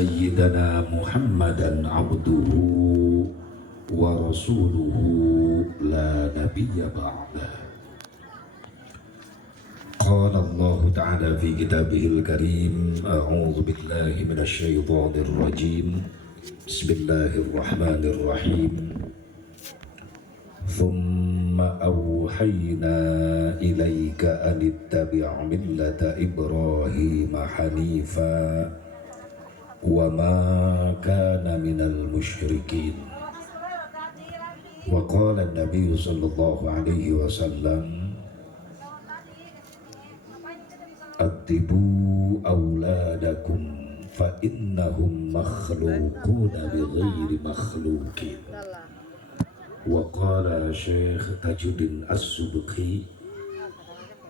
سيدنا محمدا عبده ورسوله لا نبي بعده. قال الله تعالى في كتابه الكريم: أعوذ بالله من الشيطان الرجيم، بسم الله الرحمن الرحيم. ثم أوحينا إليك أن اتبع ملة إبراهيم حنيفا وما كان من المشركين. وقال النبي صلى الله عليه وسلم: أدبوا أولادكم فإنهم مخلوقون بغير مخلوقين. وقال شيخ تاج الدين السبكي: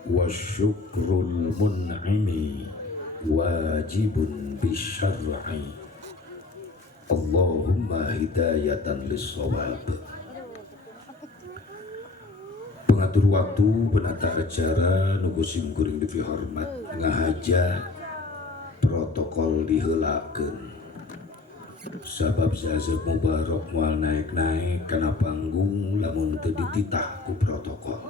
والشكر المنعم واجب بالشرع، اللهم هداية للصواب. Pengatur waktu, penata acara, nugu simkuring dihormat, ngahaja protokol diheulakeun. Sabab Zazab Mubarak mual naik-naik karena panggung lamun teu dititah ku protokol.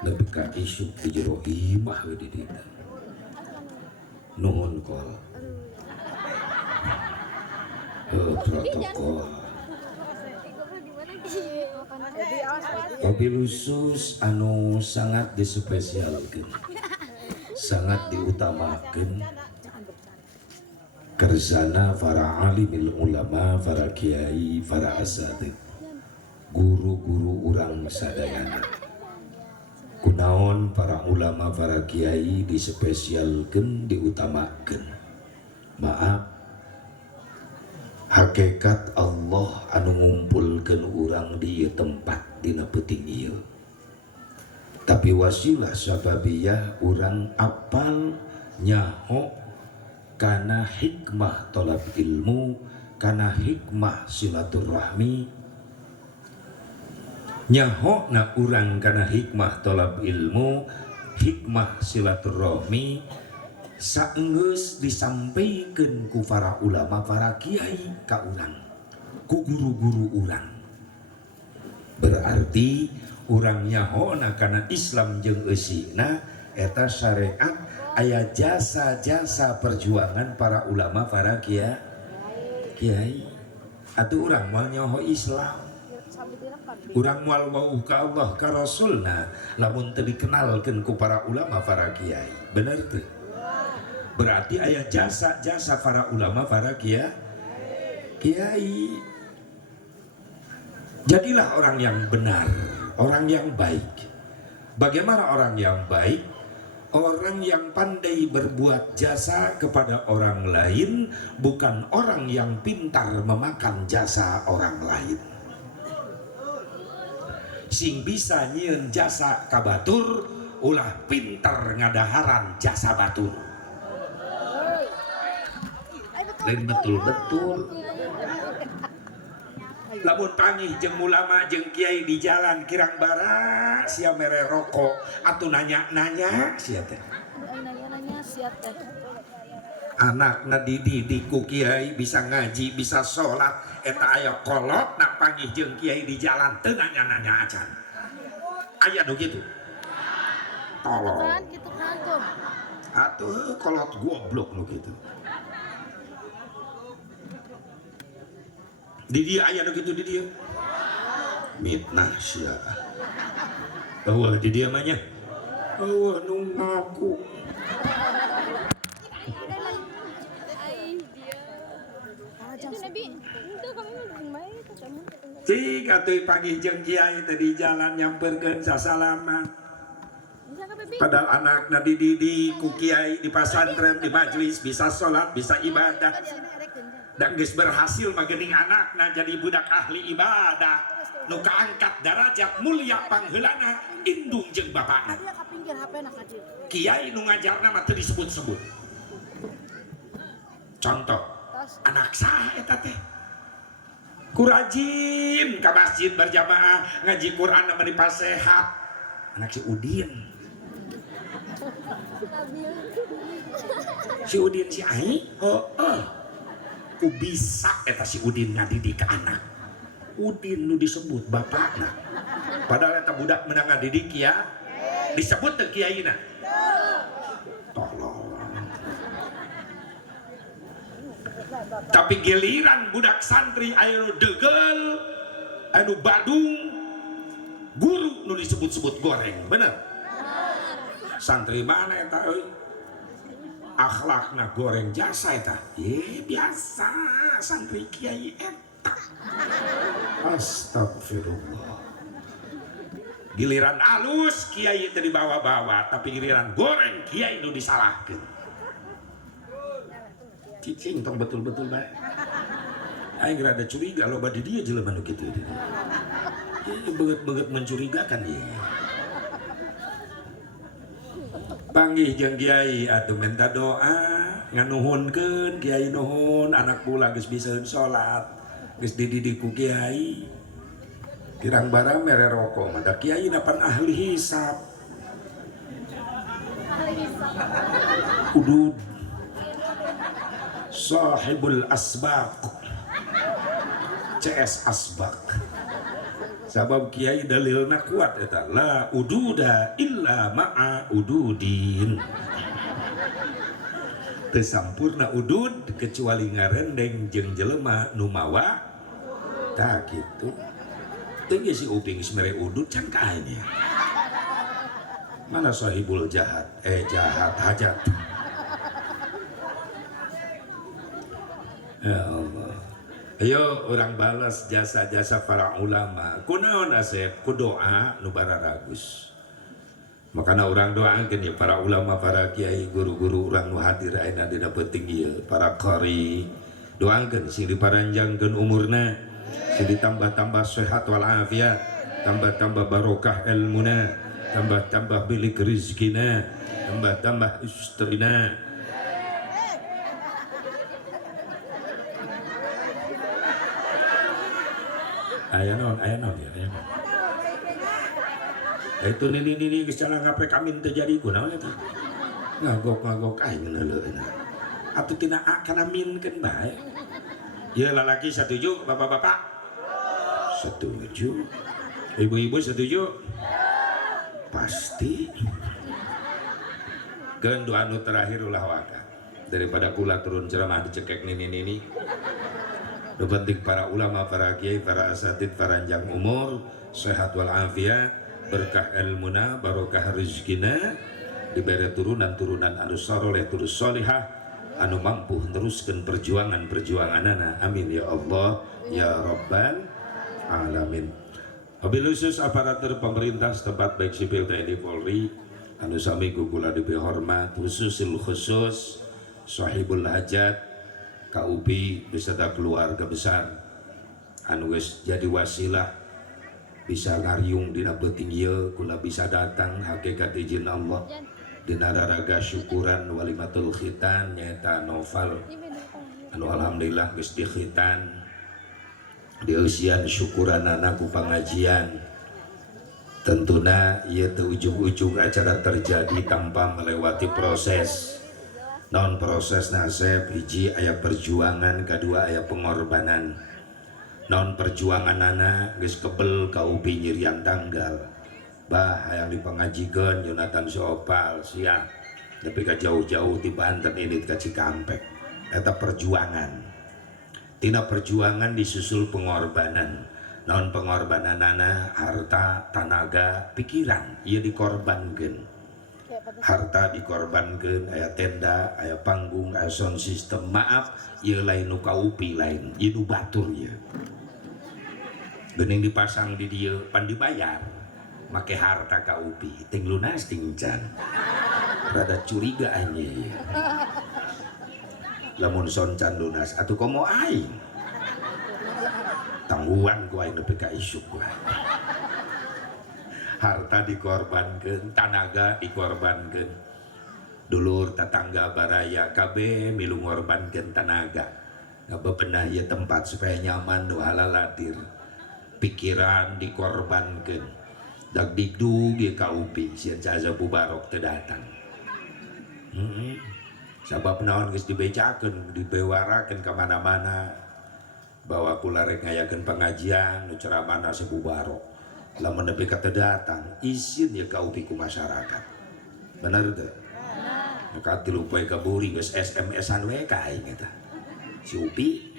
Nepi ka isuk di jero imah we di dieu. Nuhun kol. Protokol. Mobil khusus anu sangat dispesialkeun. Sangat diutamakeun. Kersana para alimil ulama, para kiai, para asatid, guru-guru urang sadayana. Kunaon para ulama, para kiai dispesialkeun, diutamakeun. Maaf, hakikat Allah anu ngumpulkeun urang di tempat dina peuting ieu. Tapi wasilah sababiyah urang apal nyaho kana hikmah tolab ilmu, kana hikmah silaturahmi. Nyaho na urang kana hikmah tolab ilmu, hikmah silaturahmi saenggeus disampaikan ku para ulama, para kiai ka urang, ku guru-guru urang. Berarti urang nyaho na kana Islam jeung eusina eta syariat aya jasa-jasa perjuangan para ulama, para kiai. Atuh urang moal nyaho Islam, urang moal wauh ka Allah ka Rasulna lamun teu dikenalkeun ku para ulama, para kiai. Bener teu? Berarti aya jasa-jasa para ulama, para kiai. Jadilah orang yang benar, orang yang baik. Bagaimana orang yang baik? Orang yang pandai berbuat jasa kepada orang lain, bukan orang yang pintar memakan jasa orang lain. Sing bisa nyieun jasa ka batur, ulah pintar ngadaharan jasa batur. Lain betul-betul. Lamun pangih jeung ulama jeung kiai di jalan kirang bara sia mere rokok atuh nanya-nanya sia teh. Nanya-nanya sia teh. Anakna dididik ku kiai bisa ngaji, bisa sholat, eta aya kolot nak pangih jeung kiai di jalan teu nanya-nanya acan. Aya nu kitu. Tolong. Gitu kan tuh. Atuh kolot goblok nu kitu. Di dia aya nu kitu di dia. Mitnah sia. Eueuh di dia mah nya. Eueuh nu ngaku. Cik atuh panggih jeung kiai teh di jalan nyamperkeun sasalaman. Padahal anakna dididik ku kiai di pasantren, di majelis bisa sholat, bisa ibadah. Dan geus berhasil magening anakna jadi budak ahli ibadah. Nu kaangkat derajat mulia pangheulana indung jeung bapakna. Kiai nu ngajarna mah teu disebut-sebut. Contoh, anak saha eta teh? Ku rajin ka masjid berjamaah ngaji Quran nama di pasehat. Anak si Udin. si Udin si Ai ku bisa eta si Udin ngadidik anak. Udin nu disebut bapakna padahal eta budak menang ngadidik ya disebut teu kiaina tolong. Tapi giliran budak santri anu degel anu badung guru nu disebut-sebut goreng bener santri mana eta euy akhlakna goreng jasa eta biasa santri kiai eta astagfirullah. Giliran alus kiai itu dibawa-bawa tapi giliran goreng kiai itu disalahkan. Cicing tong betul-betul baik aing rada curiga loba di dia jelema nu kitu ini beget-beget mencurigakan ya. Panggih jeung kiai atuh minta doa nganuhunkeun kiai nuhun anak pula geus bisaeun salat geus dididik ku kiai kirang bara mere rokok mah da kiai napan ahli hisab udud sahibul asbaq CS asbaq sabab kiai dalilna kuat eta la ududa illa ma'a ududin teu sampurna udud kecuali ngarendeng jeung jelema nu mawa tah kitu teu si uping geus mere udud can kae mana sahibul jahat jahat hajat ya Allah. Ayo orang balas jasa-jasa para ulama. Kunaon asep ku doa nu bararagus. Makana orang doakeun ya para ulama, para kiai, guru-guru urang nu hadir ayeuna dina peuting ieu, para qari. Doakeun sing diparanjangkeun umurna, sing ditambah-tambah sehat wal afiat, tambah-tambah barokah ilmuna, tambah-tambah bilik rezekina, tambah-tambah istrina. Aya non ya. Itu nini geus ngape kami teu jadi kunaon eta. Ngagok aing neuleueuna. Atuh tina kana minkeun bae. Ye lalaki setuju, bapak-bapak? Setuju. Ibu-ibu setuju? Pasti. Geun doa nu terakhir ulah waka. Daripada kula turun ceramah dicekek nini. Nu penting para ulama, para kiai, para asatid, paranjang umur, sehat wal afiat, berkah ilmuna, barokah rezekina, diberi turunan-turunan anu saleh terus salihah, anu mampu teruskan perjuangan-perjuanganana. Amin ya Allah ya Rabbal alamin. Wabil khusus aparatur pemerintah setempat baik sipil TNI Polri, anu sami kula dihormat, khusus sahibul hajat KUP beserta keluarga besar anu geus jadi wasilah bisa ngariung dina peuting ieu kula bisa datang hakikat izin Allah dina raraga syukuran walimatul khitan nyaeta Noval anu alhamdulillah geus dikhitan di usian syukuranana ku pangajian. Tentuna ieu teu ujug-ujug acara terjadi tanpa melewati proses. Non proses nasib hiji aya perjuangan, kedua aya pengorbanan. Non perjuangan anak geus kebel KUP nyirian tanggal bah hayang dipangajikeun Yonatan Soopal sia tapi ka jauh-jauh di Banten ini ka Cikampek eta perjuangan. Tina perjuangan disusul pengorbanan. Non pengorbananana harta, tenaga, pikiran ieu dikorbankeun. Harta dikorbankan, aya tenda, aya panggung, aya sound system. Maaf, ieu lain nu KUP lain, ieu nu batur ya. Geuning dipasang di dieu pan dibayar, make harta KUP, ting lunas ting can. Rada curiga anjing. Lamun son can lunas, atuh komo aing. Tangguhan ku aing nepi ka isuk gua. Harta dikorbankan, tenaga dikorbankan, dulur tetangga baraya KB milu ngorbankan tenaga nggak bebenah ya tempat supaya nyaman nu halalatir, pikiran dikorbankan, dak digdug ya KUP sian caza bubarok teu datang. sabab naon geus dibejakeun dibewarakeun ka mana-mana bahwa kula rek ngayakeun pengajian nu ceramahna sabubaro lamun nepi ka teu datang izin ya ka upi ku masyarakat bener teu maka 3 poe kaburi geus SMS-an we ka aing eta si upi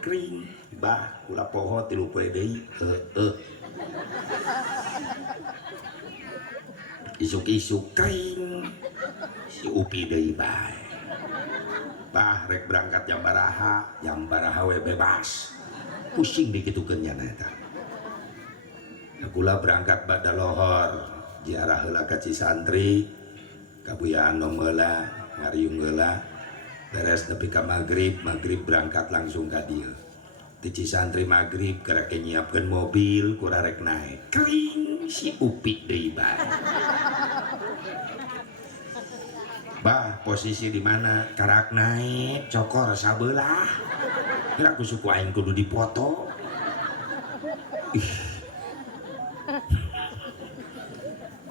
kring bah kula poho 3 poe deui isuk-isuk kring si upi deui bae bah rek berangkat jam baraha we bebas pusing dikitukeun nya eta kula berangkat bada lohor ziarah heula ka Cisantri kabuyaan nom heula ngariung heula beres nepi ka maghrib berangkat langsung ka dieu di Cisantri maghrib karek nyiapkeun mobil kura rek naik kring si upi deui bae bah posisi di mana karak naik cokor sabelah kira aku suku aing kudu dipoto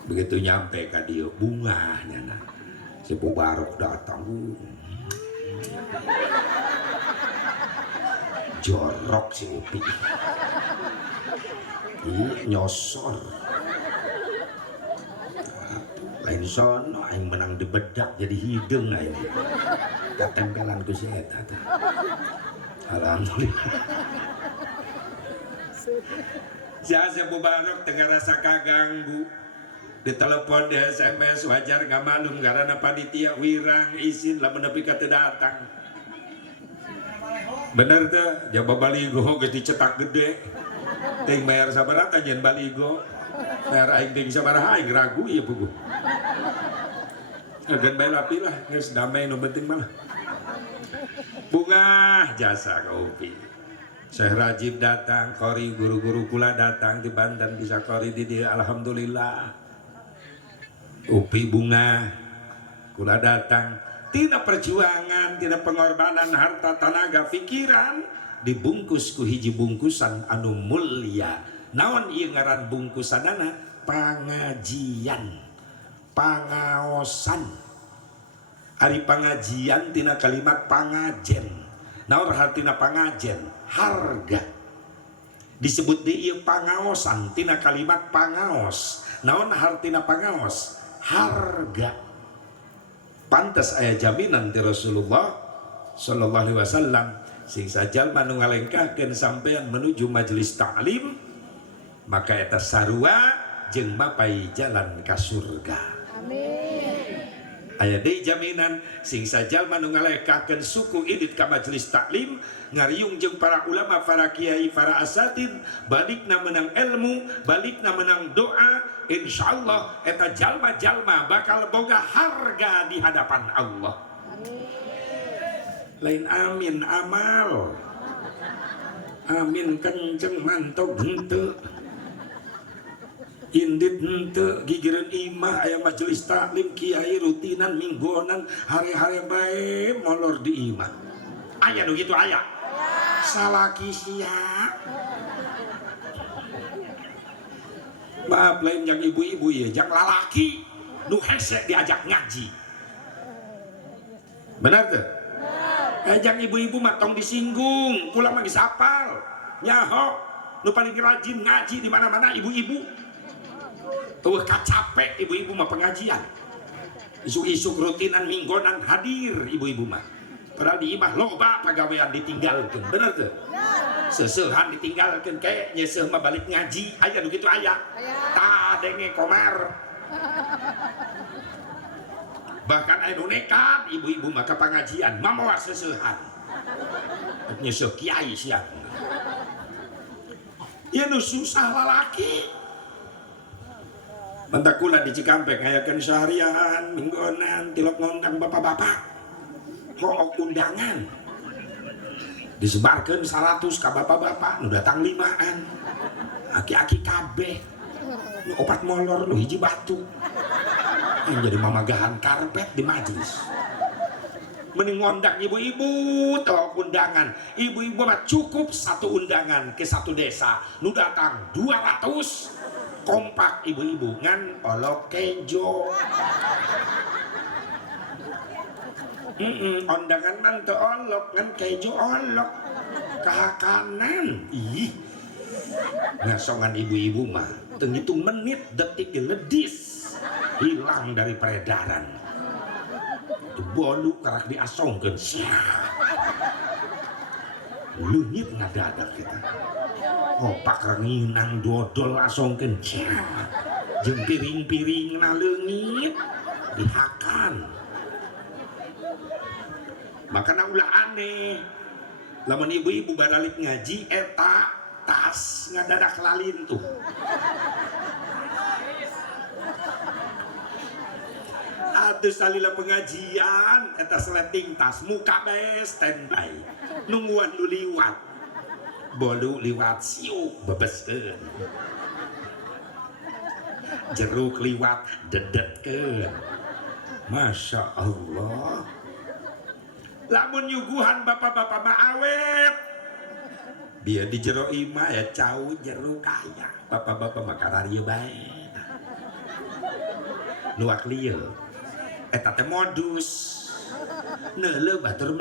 begitu nyampe ka dieu bungahnya nah si Bubarok datang jorok si upi nyosor lain sono aing menang dibedak jadi hidung aing katempelan ku si eta teh alhamdulillah sia Bubarok teu ngarasa kaganggu ditelepon di SMS wajar gak malum karena panitia wirang izin lamun nepi ka teu datang bener teh jaba baligo geus dicetak gede ting bayar sabaraha nyen baligo bayar aing ting sabaraha aing ragu ieu puguh agen bae lapi lah geus damai nu penting mah bunga jasa ka upi Syekh Rajib datang kori guru-guru kula datang di Banten bisa kori di dieu alhamdulillah upi bunga kula datang tina perjuangan tina pengorbanan harta tenaga pikiran dibungkus ku hiji bungkusan anu mulia naon ieu ngaran bungkusanana pangajian pangaosan ari pangajian tina kalimat pangajen naon artina pangajen harga disebut di ieu pangaosan tina kalimat pangaos naon hartina pangaos harga pantes aya jaminan ti Rasulullah sallallahu alaihi wasallam sing sajal manu ngalengkahkeun sampean menuju majelis ta'lim maka eta sarua jeung mapai jalan ka surga aya deui jaminan sing sajal manu ngalengkahkeun suku idit ka majelis taklim ngariung jeung para ulama para kiai para asatid balikna menang ilmu balikna menang doa insyaallah eta jalma-jalma bakal boga harga di hadapan Allah lain amin amal amin kenceng mantog henteu indit henteu gigireun imah aya majelis taklim kiai rutinan minggonan hari-hari bae molor di imah aya nu kitu aya salaki sia maaf lain yang ibu-ibu ya yang lalaki nu hese diajak ngaji benar tuh yang ibu-ibu mah tong disinggung kula mah geus apal nyaho nu paling rajin ngaji di mana-mana ibu-ibu tuh capek ibu-ibu mah pengajian isuk-isuk rutinan minggonan hadir ibu-ibu mah padahal di imah loba pagawean ditinggalkeun bener tuh seseuhan ditinggalkeun kayak nyeseuh mah balik ngaji aya nu kitu aya tah denge komar bahkan aya nu nekat ibu-ibu mah ka pangajian mamawa seseuhan nyeseuh kiai sia ieu nu susah lalaki mentak kula di Cikampek ngayakeun seharian minggonan tilok ngondang bapak-bapak hook undangan disebarkeun 100 ka bapak-bapak nu datang 5an aki-aki kabeh nu 4 molor nu hiji batu yang jadi mamagahan karpet di majlis mending ngondang ibu-ibu tau undangan ibu-ibu mah cukup 1 undangan ke 1 desa nu datang 200 kompak ibu-ibu ngan olok kejo Ondangan man teu olok ngan keju olok kahakanan. Ih, ngasongan ibu-ibu mah teu ngitung menit detik ledis hilang dari peredaran. Itu bolu karak diasongkeun sia. Leungit ngadadak kita. Opak renginang dodol asongkeun sia. Jeung piring-piringna leungit dihakan. Makana ulah aneh. Lamun ibu-ibu badalik ngaji eta tas ngadadak lalin tuh. Atuh salila pengajian eta sleting tas muka bae standby nungguan nu liwat bolu liwat siuk bebeskeun jeruk liwat dedetkeun. Masya Allah. Lamun nyuguhan bapak-bapak mah awet biar di jero imah ya cau jeruk kaya bapak-bapak mah kararieu bae nuak lieu. Eta teh modus neuleuh batur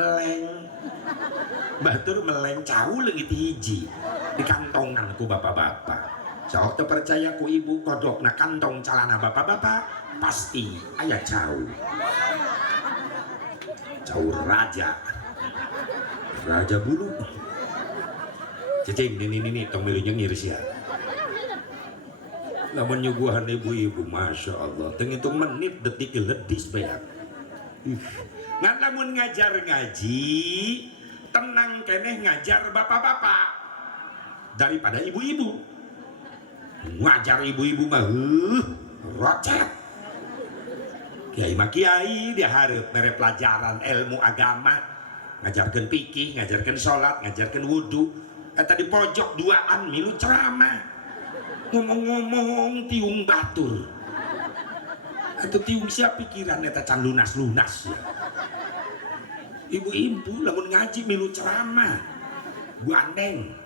meleng cau leungit hiji di kantongan ku bapak-bapak. Sok teu percaya ku ibu kodokna kantong calana bapak-bapak pasti aya cau raja bulu. Cicing ini tong milunya ngiris ya. Lamun nyuguhan ibu-ibu Masya Allah teu ngitung menit detik ledis beak. Ngan lamun ngajar ngaji tenang keneh ngajar bapak-bapak daripada ibu-ibu. Ngajar ibu-ibu mah rocet. Kiai mah kiai dia hareup mere pelajaran ilmu agama, ngajarkeun fikih, ngajarkeun salat, ngajarkeun wudu. Eta di pojok duaan milu ceramah. Ngomong-ngomong tiung batur atau tiung siap pikiran eta can lunas-lunas ya. Ibu-ibu lamun ngaji milu ceramah gandeng.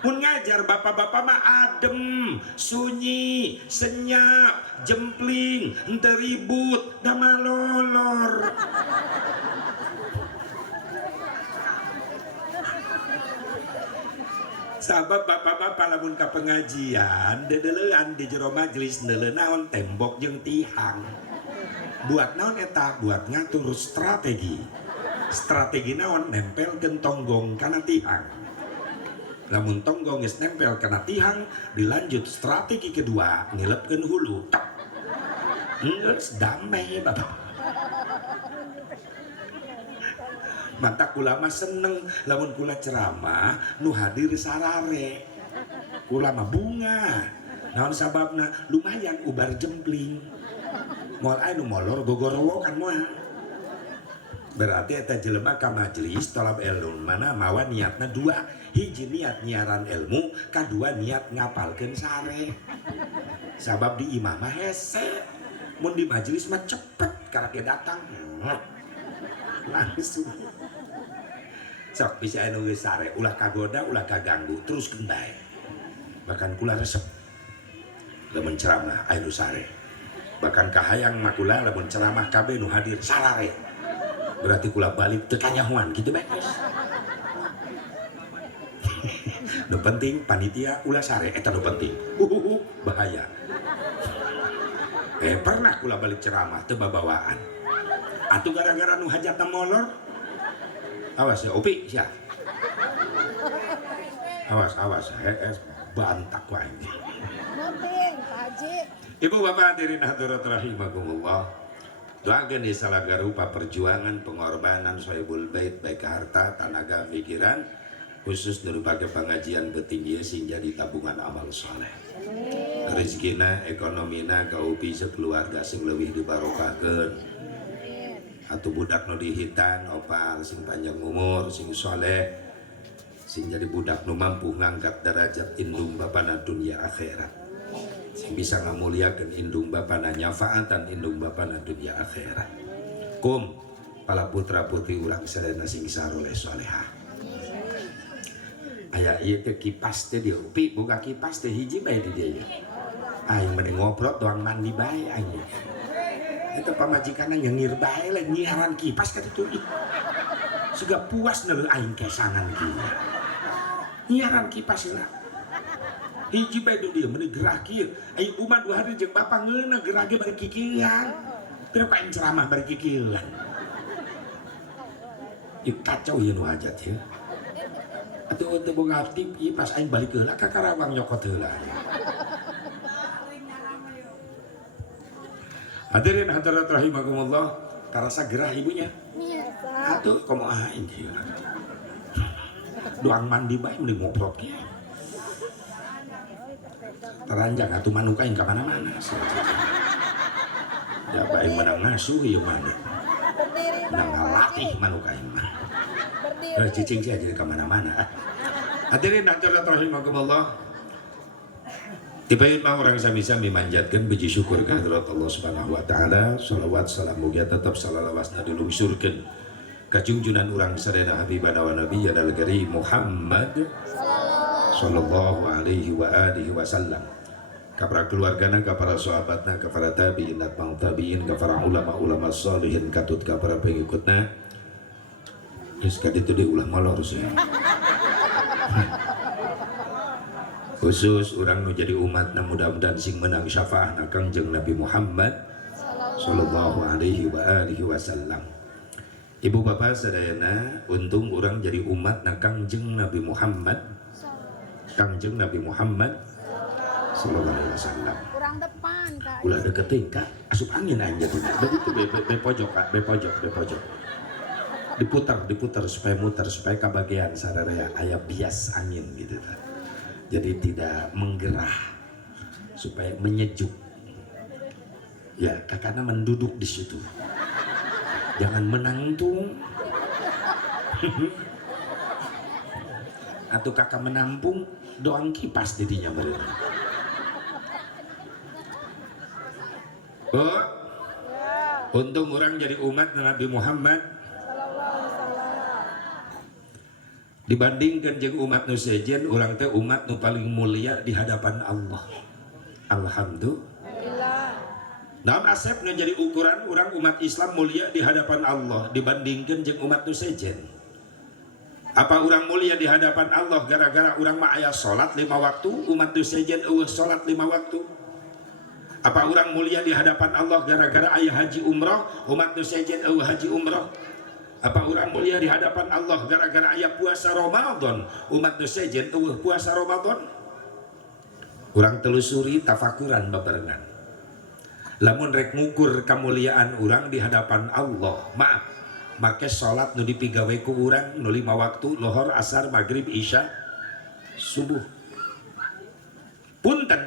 Mun ngajar bapak-bapak mah adem, sunyi, senyap, jempling, henteu ribut, da malolor. Sabab bapak-bapak lamun ka pengajian dedeleuan di jero majelis neuleuh naon tembok jeung tihang. Buat naon eta? Buat ngatur strategi. Strategi naon? Nempelkeun tonggong kana tihang. Lamun tonggong geus nempel kana tihang, dilanjut strategi kedua ngilepkeun hulu. Tok. Geus damai bapak. Mata kula mah seneng lamun kula ceramah nu hadir sarare. Kula mah bunga. Naon sababna? Lumayan ubar jempling. Moal aya nu molor gogorowo kan moal. Berarti eta jelema ka majelis tolab ilmu mana mawa niatna dua. Hiji niat nyiaran ilmu, kadua niat ngapalkeun sare. Sabab di imah mah hese. Mun di majelis mah cepet karake datang. Langsung. Sok bisa anu geus sare ulah kagoda ulah kaganggu terus bae. Bahkan kula resep lamun ceramah anu sare. Bahkan kahayang mah kula lamun ceramah kabeh nu hadir sarare. Berarti kula balik teu kanyahoan kitu bae. Nu penting panitia ulah sare eta nu penting. Bahaya. Pernah kula balik ceramah teu babawaan. Atuh gara-gara nu hajatna molor. Awas ya Upi sia. Awas bantak wae. Penting, Pak Haji. Ibu bapak hadirin hadirat rahimakumullah. Doakeun di salaga rupa perjuangan pengorbanan Sohibul Bait baik harta, tenaga, pikiran khusus berbagi pengajian betinggi sing jadi tabungan amal soleh. Rezekina, ekonomina, ka Upi sekeluarga sing leuwih dibarokahkeun. Atau budak nu dihitan opal sing panjang umur sing soleh sing jadi budak nu mampu ngangkat derajat indung bapana dunia akhirat sing bisa ngamuliakeun indung bapana nyafaatan indung bapana dunia akhirat. Kum pala putra putri urang sadayana sing saroleh solehah. Aya ieu teh kipas teh dieu Upi buka kipas teh hiji bae di dieu. Aing mending ngobrol doang mandi bae aing. Itu pamajikan nyengir bae lah nyiaran kipas kan itu sudah puas nelu aing kesangan gitu nyiaran kipas lah hiji bae dia meni gerah kieu aing umat 2 hari jeung bapak ngeuna gerah ge bari kikieuan teu ka aing ceramah bari kikieuan ieu kacau ieu nu hajat ya atuh teu boga aktif ieu pas aing balik heula ka Karawang nyokot heula. Hadirin hadirat rahimakumullah, karasa gerah ibunya. Atuh komo aing kieu. Doang mandi bae mending ngoprot kieu. Teranjang atuh manuk aing ka mana-mana. Ya bae menang ngasuh ieu mah. Menang ngalatih manuk aing mah. Cicing sih jadi ka mana-mana. Hadirin hadirat rahimakumullah. Tibain mah orang sami-sami manjatkan puji syukur kehadirat Allah Subhanahu wa taala. Shalawat salam mugia tetap salawasna dilungsurkeun ka junjunan urang sadaya habibana wa nabiyana al-karim Muhammad sallallahu alaihi wa alihi wasallam. Ka para keluargana, ka para sahabatna, ka para tabi'in, atba'ut tabi'in, ka para ulama-ulama sholihin, katut ka para pengikutna. Geus ka ditu deui ulah molor sih. Khusus orang nu jadi umat na mudah-mudahan sing menang syafaah na Kangjeng Nabi Muhammad sallallahu alaihi wa alihi wasallam. Ibu bapak sadayana, untung orang jadi umat na Kangjeng Nabi Muhammad sallallahu alaihi wasallam. Kurang depan Kak. Ulah deketin Kak, asup angin aja tuh. Begitu be pojok Kak, be pojok. Diputar supaya muter supaya kebagian sadaya aya bias angin gitu Kak. Jadi tidak menggerah supaya menyejuk ya kakaknya menduduk di situ jangan menangtung atau kakak menampung doang kipas didinya mereka. Oh, untung orang jadi umat Nabi Muhammad dibandingkan jeung umat nu sejen, urang teh umat nu paling mulia di hadapan Allah. Alhamdulillah. Naon asep nu jadi ukuran urang umat Islam mulia di hadapan Allah dibandingkan jeung umat nu sejen. Apa urang mulia di hadapan Allah gara-gara urang mah aya salat 5 waktu, umat nu sejen eueuh salat 5 waktu? Apa urang mulia di hadapan Allah gara-gara aya haji umrah, umat nu sejen eueuh haji umrah? Apa orang mulia di hadapan Allah gara-gara ayat puasa Ramadan, umat nu sejen eueuh puasa Ramadan? Urang telusuri tafakuran babarengan. Lamun rek ngukur kemuliaan urang di hadapan Allah, maaf, make salat nu dipigawe ku urang nu 5 waktu, lohor, asar, maghrib, isya, subuh. Punten,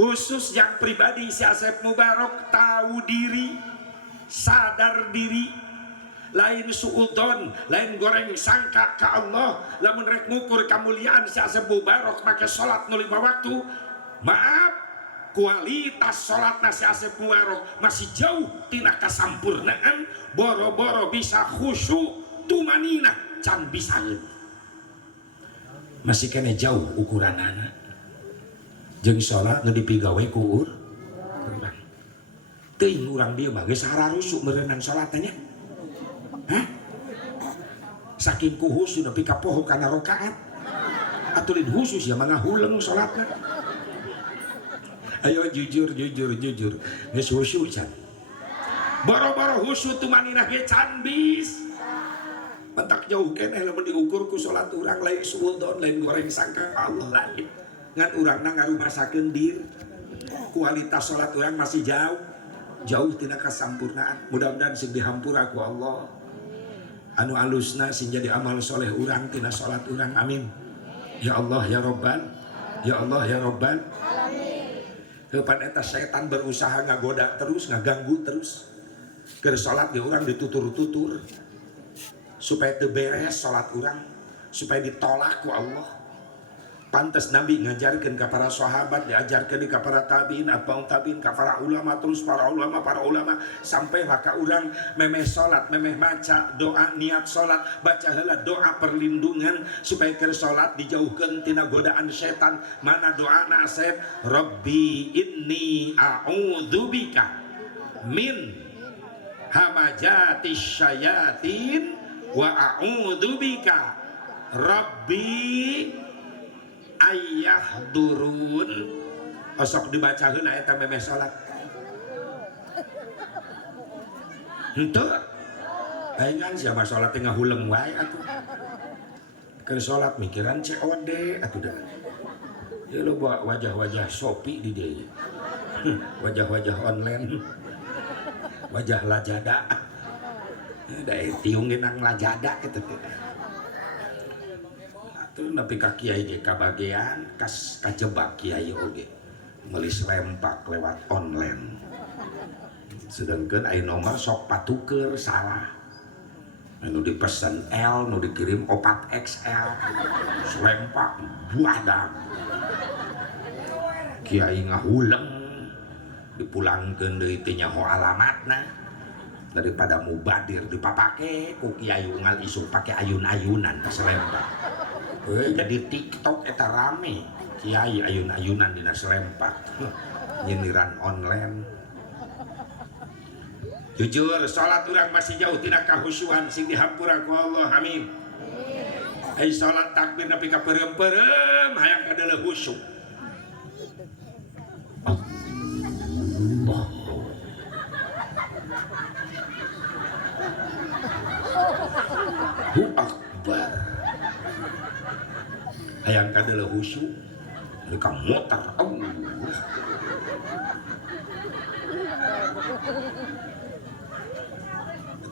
khusus yang pribadi si Asep Mubarok tahu diri, sadar diri, lain suudon, lain goreng sangka ke Allah. Lamun rek ngukur kemuliaan si Asep Mubarok make salat nu 5 waktu, maaf, kualitas salat si Asep Mubarok masih jauh tina kasampurnaan. Boro-boro bisa khusyuk tumanina can bisa masih kena jauh ukuranana jeung salat nu dipigawe ku urang. Teuing urang dieu mah geus hararusuk meureunang salatnya. Hah? Saking kuhus sudah pika poho karena rokaat atulin khusus ya mangahuleng sholatnya. Ayo jujur geus khusyuk can boro-boro khusyuk tumanina ge can bis mentak jauh keneh lamun diukur ku sholat urang lain suudon lain goreng sangka Allah lain ngan urangna ngarumasakeun dir kualitas sholat urang masih jauh tina kasampurnaan. Mudah-mudahan sing dihampura ku Allah anu alusna sing jadi amal soleh urang tina salat urang, amin ya Allah ya Rabbal, ya Allah ya Rabbal alamin. Heupan eta setan berusaha ngagoda terus, ngaganggu terus keur salat ge urang ditutur-tutur supaya teu beres salat urang, supaya ditolak ku Allah. Pantes Nabi ngajarkeun ka para sahabat, diajarkeun ka para tabiin, atba'ut tabiin, ka para ulama, terus para ulama sampai ka urang memeh salat, memeh maca doa niat salat, baca heula doa perlindungan supaya keur salat dijauhkeun tina godaan setan. Mana doana Asep? Rabbi inni a'udzubika min hamajatis syayatin wa a'udzubika rabbi ayyahdurun. Osok dibaca heula eta memeh salat. Henteu. Ayeuna siapa salat teh ngahuleng wae atuh. Keur salat mikiran COD atuh dah. Ya lo bawa wajah-wajah Shopee di dia. Wajah-wajah online. Wajah Lazada. Da tiungin nang Lazada eta teh. Atuh nepi ka kiai ge kabagean kas kajebak kiai oge. Meuli lempak lewat online. Sedangkan aya nomor sok patuker salah. Nu dipesan L, nu dikirim 4XL. Lempak buadak. Kiai ngahuleng dipulangkeun deui teh nyaho alamatna daripada mubadir dipapake ku kiai unggal isuk pake ayun-ayunan ka Salempak. Jadi TikTok eta rame kiai ayun-ayunan dina Salempak. Nyindiran online. Jujur salat urang masih jauh tina kahusyuan sing dihampura ku Allah. Amin. Ai salat takbir nepi ka peureum-peureum hayang kadeuleuh khusyuk. Allahu Akbar. Hayang kadeuleuh khusyuk mereka muter. Allah.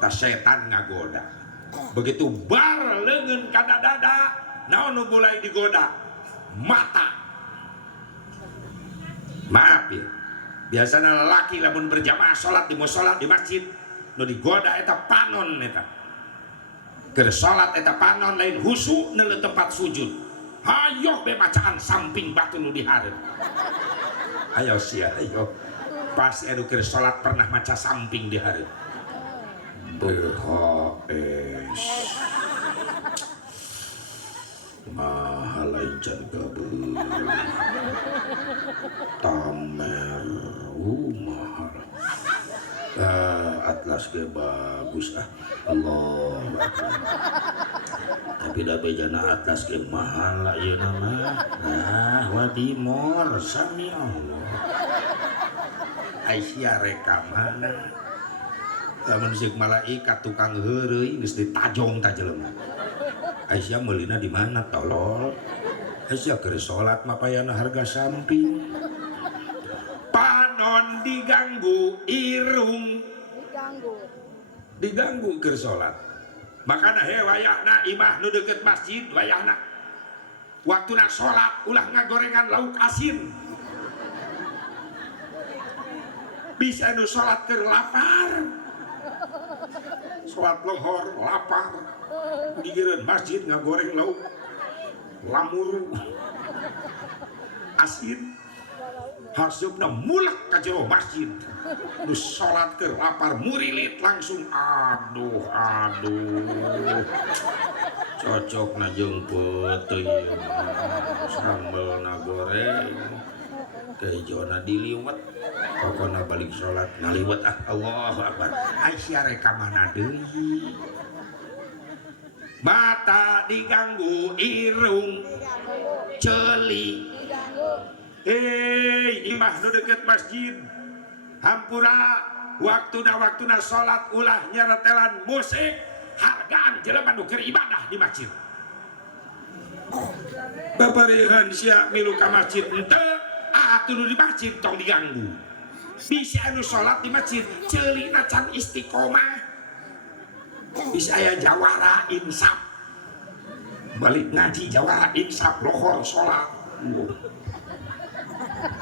Eta setan ngagoda. Begitu bar leungeun ka dada, naon nu mulai digoda? Mata. Maaf ya. Biasana lelaki lamun berjamaah salat di mushola di masjid nu digoda eta panon eta. Keur salat eta panon lain husu neuleuh tempat sujud. Hayo be bacaan samping batu nu dihareup. Ayo sia ayo. Pas edu keur salat pernah maca samping dihareup. BHS mahal lain can gabung tamer mahal atlas ge bagus Allah tapi da bejana atlas ge mahal lah ieu mah wadimor sami Allah Aisyah rekamana lamun sik malaikat tukang heureuy geus ditajong ta jelema. Aisyah meulina di mana tolol? Aisyah keur salat mah payana harga samping. Panon diganggu irung. Diganggu keur salat. Makana he wayahna imah nu deukeut masjid wayahna. Waktuna salat ulah ngagorengan lauk asin. Bisa nu salat keur lapar. Salat lohor lapar digireun masjid ngagoreng lauk lamuru asin hasupna mulak ka jero masjid nu salat keur lapar murilit langsung aduh cocokna jeung peuteui sambel nagoreng kejona diliwet pokona balik sholat ngaliwet Allahu Akbar. Aisyah reka mana deui mata diganggu irung ceuli imah nu deukeut masjid hampura waktuna sholat ulah nyeretelan musik hargaan jelema nu keur ibadah di masjid babarihan sia milu ka masjid henteu atuh di masjid tong diganggu. Bisa anu sholat di masjid ceulina can istiqomah. Bisa aya jawara insaf. Balik ngaji jawara insaf lohor sholat.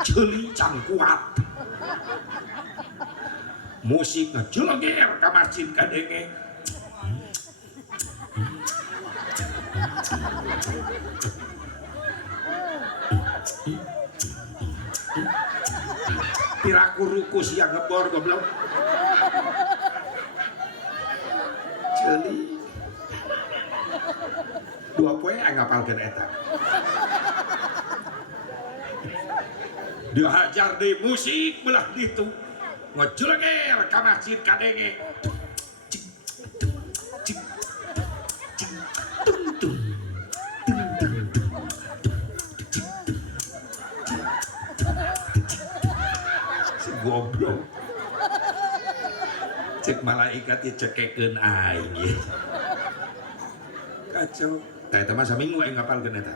Ceuli can kuat. Musik ngejeleger ka masjid kadenge. Piraku ruku siang ngebor goblok ceuli 2 poe ngapalkeun eta dihajar deui musik belah ditu ngojulger ka masjid kadenge si goblok cek malaikat cekekeun aing ieu kacau tah eta mah saminggu aing ngapalkeun eta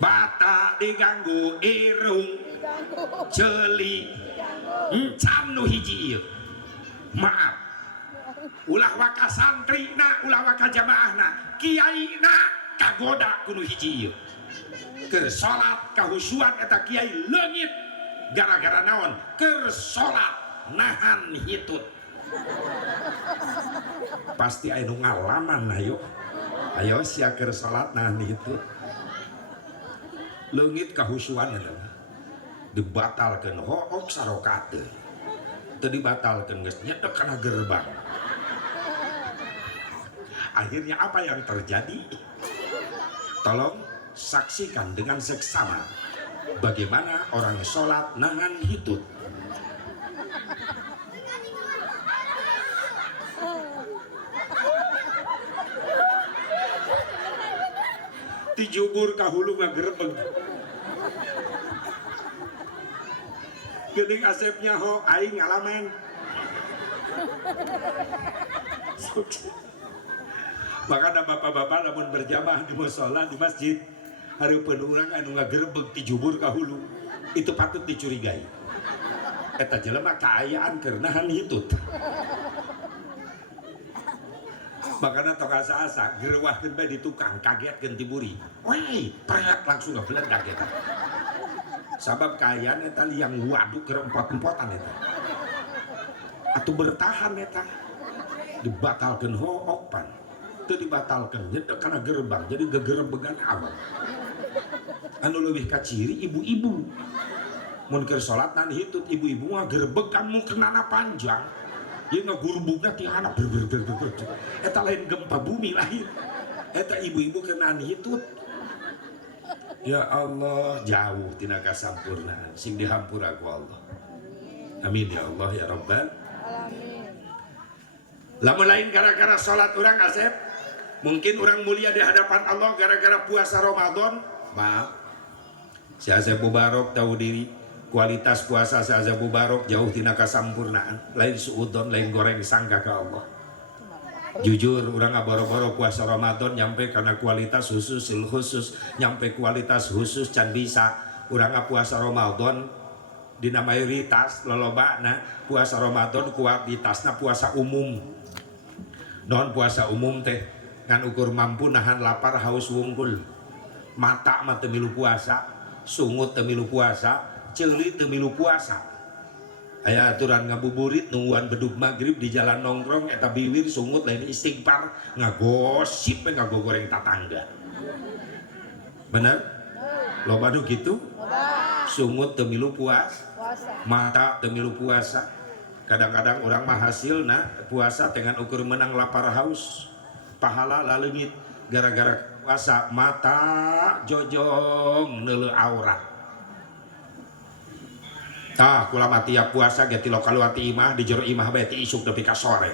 bata diganggu irung celi encan nu hiji ieu maaf ulah waka santrina ulah waka jamaahna kiaina kagoda kudu hiji ieu keur salat kahusuan eta kiai leungit gara-gara naon keur salat nahan hitut pasti aya nu ngalaman ayo sia keur salat nahan hitut leungit kahusuan eta dibatalkeun hook sarokat teu dibatalkeun geus nyedek kana gerbang akhirnya apa yang terjadi tolong saksikan dengan seksama bagaimana orang sholat nahan hitut dijubur kahulu ngagerebeg geuning asepnya ho aing ngalaman makanya bapak-bapak namun berjamaah di mushola di masjid hareupeun urang anu ngagerebeg dijubur kahulu itu patut dicurigai eta jelema kaayaan keur nahan hitut makanya tong asa-asa gerewahkeun bae di tukang kagetkeun tiburi weh preak langsung ngabeledak eta sabab kaayaan eta liang waduk keur empot-empotan eta atuh bertahan eta dibatalkeun hook pan teu dibatalkeun nyedek kana gerbang jadi gegerebegan awal anu leuwih ka ciri ibu-ibu mun keur salat nan hitut ibu-ibu mah gerebeg kan mukeunana panjang ieu ngagurbugna ti anak eta lain gempa bumi lain eta ibu-ibu keunaan hitut ya Allah jauh tina kasampurnaan sing dihampura ku Allah amin ya Allah ya rabbal alamin lamun lain gara-gara salat urang Asep mungkin orang mulia di hadapan Allah gara-gara puasa Ramadan maaf si Asep Mubarok tahu diri kualitas puasa si Asep Mubarok jauh tina kasampurnaan lain suudon lain goreng sangka ke Allah jujur orang boro-boro puasa Ramadan nyampe karena kualitas khusus nyampe kualitas khusus can bisa orang puasa Ramadan dina mayoritas lolobana puasa Ramadan kualitasna puasa umum non puasa umum teh ngan ukur mampu nahan lapar haus wungkul mata mah teu milu puasa sungut teu milu puasa ceuli teu milu puasa aya aturan ngabuburit nungguan bedug magrib di jalan nongkrong eta biwir sungut lain istighfar ngagosip ngagogoreng tatangga bener loba nu kitu sungut teu milu mata teu milu puasa kadang-kadang orang mah hasilna puasa dengan ukur menang lapar haus pahala laleungit gara-gara puasa mata jojong neuleuh aurat tah kulama tiap puasa ge ti lokaluati imah di jero imah bae ti isuk nepi ka sore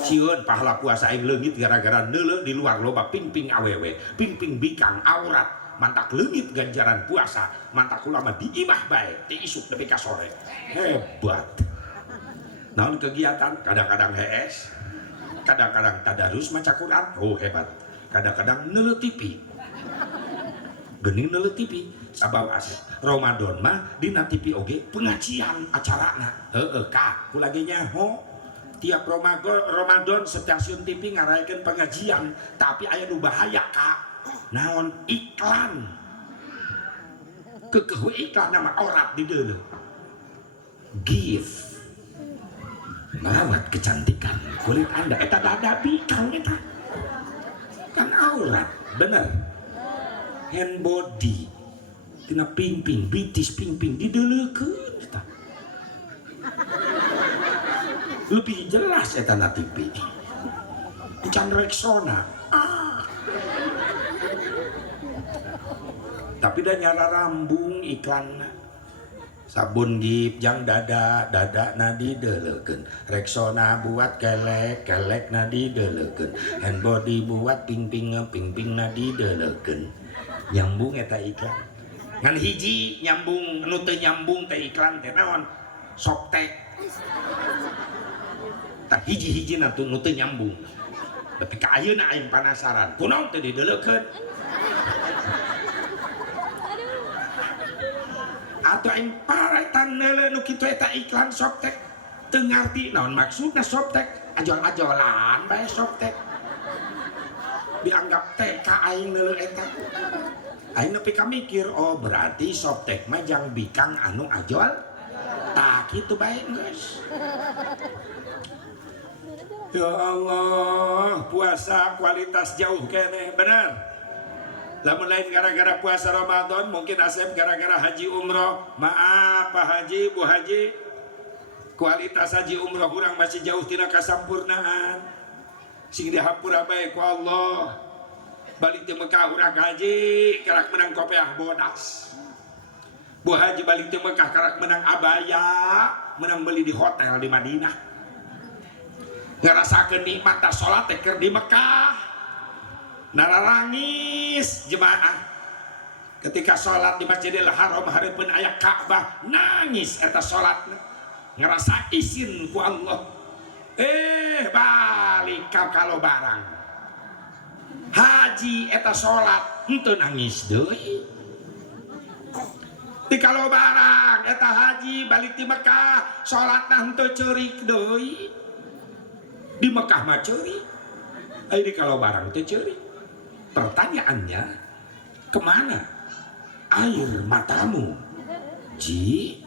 sieun pahala puasa aing leungit gara-gara neuleuh di luar loba pingping awewe pingping bikang aurat mantak leungit ganjaran puasa mantak ulama di imah bae ti isuk nepi ka sore hebat naon kegiatan kadang-kadang HS kadang-kadang tadarus maca Quran oh hebat kadang-kadang neuleuh TV geuning neuleuh TV sabab Asep Ramadan mah dina TV oge pengajian acarana heueuh ka kulagi nyaho tiap Ramadan stasiun TV ngaraekeun pengajian tapi aya nu bahaya ka naon iklan kekeuh iklan nama aurat di deuleu gift merawat kecantikan kulit anda eta dada bikang eta kan aurat bener hand body tina pingping bitis pingping dideuleukeun eta lebih jelas eta na TV can Rexona tapi dah nyara rambung iklan sabun gip jang dada nadi deleukeun, Rexona buat kelek nadi deleukeun, hand body buat ping nadi deleukeun. Nyambung eta iklan ngan hiji nyambung anu teu nyambung teh iklan teh naon Softtek tak hiji na nu teu nyambung tapi ka ayeuna aing penasaran kunaon teh dideleukeun atau aing paretan neule nu kitu eta iklan Softtek teu ngarti naon maksudna Softtek ajol-ajolan bae Softtek dianggap TK aing neule eta aing nepi ka mikir oh berarti Softtek mah jang bikang anu ajol tak kitu bae geus. Ya Allah puasa kualitas jauh kene bener lamun lain gara-gara puasa Ramadan mungkin Asep gara-gara haji umroh maaf Pak Haji Bu Haji kualitas haji umroh kurang masih jauh tina kasampurnaan sing dihapura bae ku Allah balik di Mekah urang haji karak menang kopiah bodas Bu Haji balik di Mekah karak menang abaya menang beli di hotel di Madinah ngerasakeun nikmat salat teh keur di Mekah nararangis jemaah ketika sholat di Masjidil Haram hareupeun aya Ka'bah nangis eta sholatna ngerasa izin ku Allah balik ka kalobarang haji eta sholat henteu nangis deui di kalobarang eta haji balik di Mekah sholatna henteu ceurik deui di Mekah mah ceurik aya di kalobarang teu ceurik. Pertanyaannya, kemana air matamu, Ji?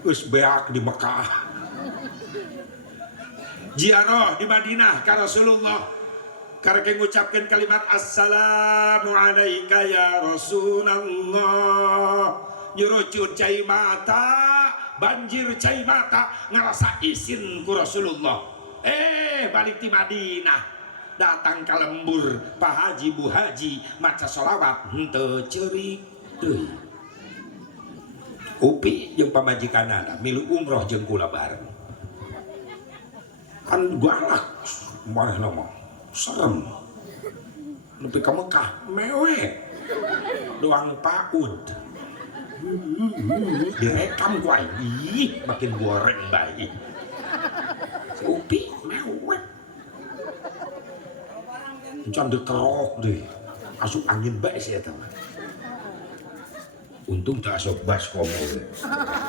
Geus beak di Mekah, ziarah di Madinah ka Rasulullah, karek ngucapkeun kalimat assalamu alaika ya Rasulullah, nyurucun cai mata, banjir cai mata, ngerasa izin ku Rasulullah. Balik di Madinah datang ke lembur Pak Haji Bu Haji maca sholawat henteu ceurik deui upi jeung pamajikanana milu umroh jeung kula bareng kan galak marehna mah serem nepi ka Mekah mewek doang paud direkam ku aing makin goreng bae upi mewek can dikerok deh asup angin bae sih eta untung tak asup baskom